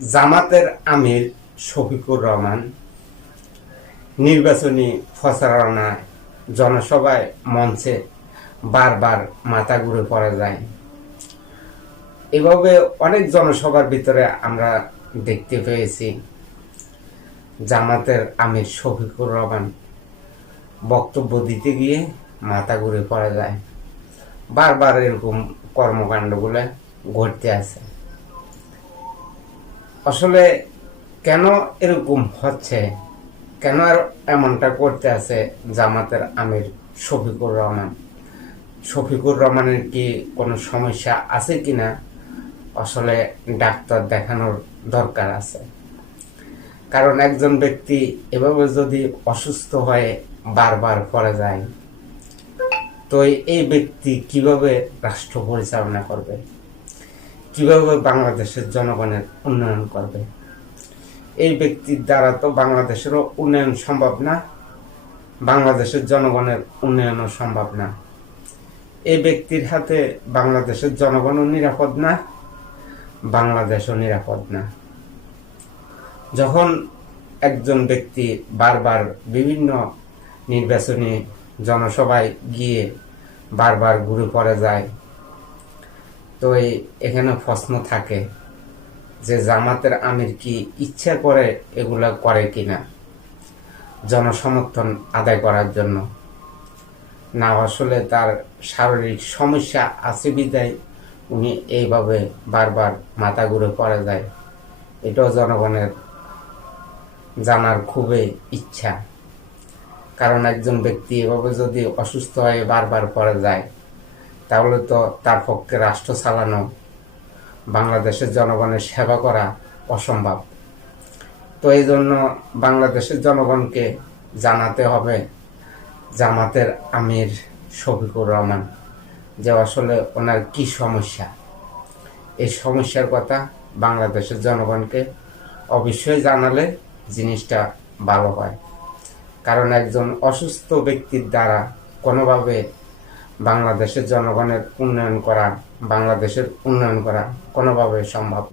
জামাতের আমির শফিকুর রহমান নির্বাচনী প্রচারণা জনসভায় মঞ্চে বারবার মাথা ঘুরে পড়ে যায়। এভাবে অনেক জনসভার ভিতরে আমরা দেখতে পেয়েছি জামাতের আমির শফিকুর রহমান বক্তব্য দিতে গিয়ে মাথা ঘুরে পড়ে যায়। বারবার এরকম কর্মকাণ্ডগুলো ঘটতে আছে। আসলে কেন এরকম হচ্ছে, কেন আর এমনটা করতে আছে জামাতের আমির শফিকুর রহমান? শফিকুর রহমানের কি কোনো সমস্যা আছে কিনা আসলে ডাক্তার দেখানোর দরকার আছে। কারণ একজন ব্যক্তি এভাবে যদি অসুস্থ হয়ে বারবার পড়ে যায়, তো এই ব্যক্তি কিভাবে রাষ্ট্র পরিচালনা করবে, কিভাবে বাংলাদেশের জনগণের উন্নয়ন করবে? এই ব্যক্তির দ্বারা তো বাংলাদেশেরও উন্নয়ন সম্ভব না, বাংলাদেশের জনগণের উন্নয়নও সম্ভব না। এই ব্যক্তির হাতে বাংলাদেশের জনগণও নিরাপদ না, বাংলাদেশও নিরাপদ না। যখন একজন ব্যক্তি বারবার বিভিন্ন নির্বাচনী জনসভায় গিয়ে বারবার ঘুরে পড়ে যায়, তো এখানে প্রশ্ন থাকে যে জামাতের আমির কি ইচ্ছা করে এগুলা করে কিনা জনসমর্থন আদায় করার জন্য, না আসলে তার শারীরিক সমস্যা আছে বিদায় উনি এইভাবে বারবার মাথা ঘুরে পড়ে যায়। এটাও জনগণের জানার খুবই ইচ্ছা। কারণ একজন ব্যক্তি এভাবে যদি অসুস্থ হয়ে বারবার পড়ে যায়, তাহলে তো তার পক্ষে রাষ্ট্র চালানো, বাংলাদেশের জনগণের সেবা করা অসম্ভব। তো এই জন্য বাংলাদেশের জনগণকে জানাতে হবে জামাতের আমির শফিকুর রহমান যে আসলে ওনার কি সমস্যা। এই সমস্যার কথা বাংলাদেশের জনগণকে অবশ্যই জানালে জিনিসটা ভালো হয়। কারণ একজন অসুস্থ ব্যক্তির দ্বারা কোনোভাবে বাংলাদেশের জনগণের উন্নয়ন করা, বাংলাদেশের উন্নয়ন করা কোনোভাবে সম্ভব না।